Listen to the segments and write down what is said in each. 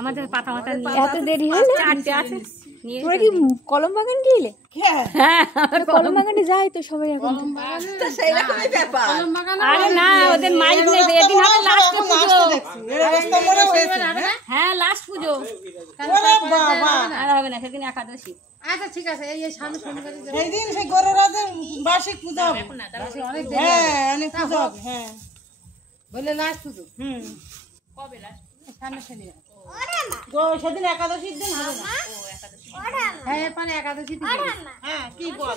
আমাদের পাতা মাতা এত দেরি হলো, চারটে আছে। তোরা কি কলম বাগান গেলে? হ্যাঁ কলম বাগানে যায় তো সবাই এখন। আরে না, ওদের মাইক নেই, এদিন হবে লাস্ট পুজো। হ্যাঁ লাস্ট পুজো, আর হবে না, সেদিন একাদশী। আচ্ছা ঠিক আছে, এই সামনে শনিবার সেই দিন সেই গরুরাজের বার্ষিক পূজা হবে। অনেক দেরি, হ্যাঁ অনেক পূজা হবে। হ্যাঁ বলে লাস্ট পুজো। কবে লাস্ট? সামনে শনিবার। সেদিন একাদশীর দিন হবে না। হ্যাঁ এরপরে একাদশী দিন। হ্যাঁ কি বল,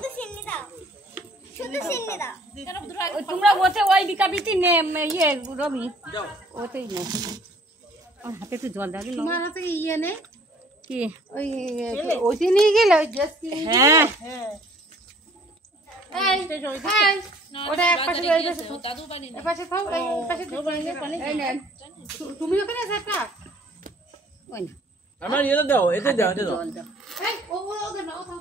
তোমরা ওতে ওই বিকাবিতি নে ইয়ে রবি ওতেই নে। আমার হাতে একটু জল দাও। তোমার হাতে ইয়ে নেই কি? ওই ওইটি নিয়ে গেলে ওই ড্রেস কিনে। হ্যাঁ ওটা এক পাশে ওই পাশে দাদু বানি না, এই পাশে থাও, এই পাশে পানি এই নেন। তুমি ওখানে আছে একটা ওই না আমার এটা দাও, এটা দাও, এটা দাও। এই ও ওদের না, ও থাও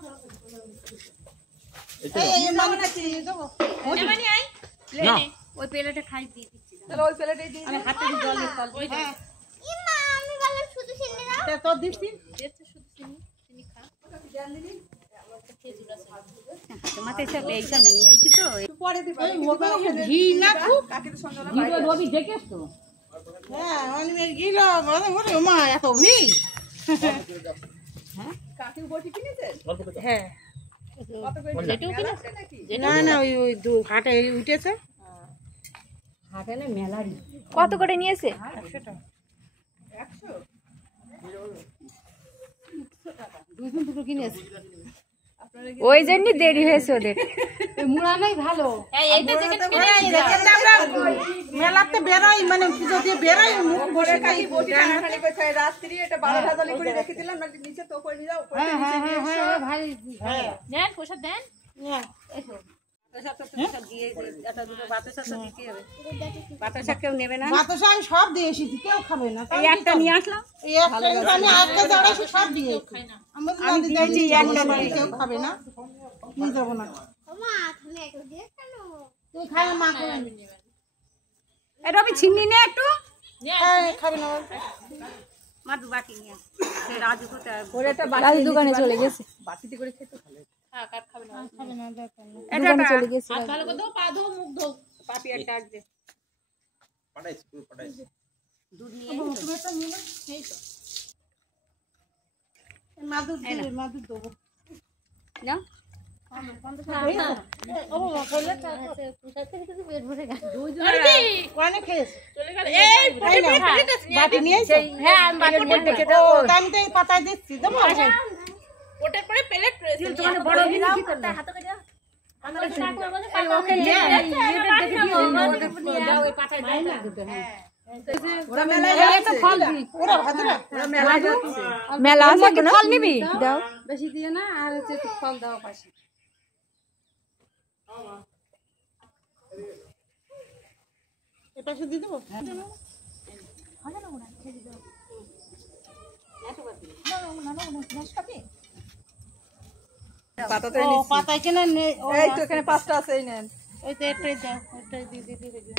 এটা এই মানে কি দেবো ওটা মানে আই না ওই প্লেটে খাই দিয়ে দিচ্ছি। তাহলে ওই প্লেটে দিয়ে আমি হাতে জল নিয়ে তল। হ্যাঁ ইমা আমি বললাম শুধু চিনি দাও, তে তোর দিচ্ছি দেখতে শুধু চিনি খা। তোমাতে সব এইসব নিয়ে আইছি তো। পরে দিবা। ঘি না খুব কাকির সঙ্গে ভিডিও রবি দেখেছ তো? হ্যাঁ অনিমের ঘি লো বলে মা এত ঘি। কাকি বটি কিনেছে? অল্প করে দাও। হ্যাঁ কত করে? যেটাও কিনেছে না না ওই ওই হাটে উঠেছে। হাটে না মেলারি। কত করে নিয়েছে? 100 টাকা। 100? দুজন দুটো কিনেছে। ওই জন্যই দেরি হয়েছে ওদের। এই মুড়া নাই ভালো। এইটা যেখানে কিনে আইছি আমরা মেলাতে বেরোই, মানে পুজো দিয়ে বেরোই মুখ ভরে খাই। বটি টানাটানি করে রাত্রি এটা 12 ভাজালি করে রেখে দিলাম, না নিচে তো করে নিয়ে যাও। হ্যাঁ হ্যাঁ হ্যাঁ ভাই হ্যাঁ দেন প্রসাদ দেন। হ্যাঁ এসো বাতাসা তো সব দিয়ে একটা দুটো বাতাসা তো দিতে হবে। বাতাসা কেউ নেবে না। বাতাসা আমি সব দিয়ে এসেছি, কেউ খাবে না। এই একটা নিয়ে আসলাম। এই একটা আমি আটটা জায়গায় সব দিয়ে খাই না। আমি দিয়েছি একটা বাড়ি, কেউ খাবে না, নিয়ে যাবো না। মা তুমি একটু দিয়ে কেন তুই খাই, মা খাবে না। এই রবি ছিন্নি নে একটু। হ্যাঁ খাবে না। মা দু বাটি নিয়ে সে রাজু কোথায়? ওরেটা বাড়ির দোকানে চলে গেছে। বাটিতে করে খেতে ভালো। হ্যাঁ কাট খাবে না। খাবে না দরকার নেই। দোকানে চলে গেছে। হাত ভালো করে দাও, পা ধো, মুখ ধো। পাপি একটা আজ দে। পাঠাইছি, পুরো পাঠাইছি। দুধ নিয়ে তুমি একটা নিয়ে নাও। এই তো মাদুর দিয়ে মাদুর দেবো। না অনেক খেয়েছে। চলে গেল। এই বাটি নিয়ে এসো? হ্যাঁ আমি বাটি দেখে ও, তা আমি তো এই পাতায় দিচ্ছি, দেবো? ওটার পরে প্লেট রয়েছে। তোমার বড় দিন কি করতে হাতে করে দাও। ওকে নিয়ে দাও, ওই পাতায় দাও দুটো। হ্যাঁ ওরা মেলায় যাচ্ছে। ফল দি। ওরা ভাতরা ওরা মেলায় যাচ্ছে। মেলা আছে না? ফল নিবি? দাও। বেশি দিয়ে না, আর হচ্ছে একটু ফল দাও পাশে। এ পাশে দিয়ে দেবো? পাতাতে ও নিচ্ছি। পাতায় কেনা নেই। ও, এই তো এখানে 5টা আছে, এই নেন। ওই তো একটাই দাও, ওটাই দিয়ে দিয়ে দিয়ে দিয়ে।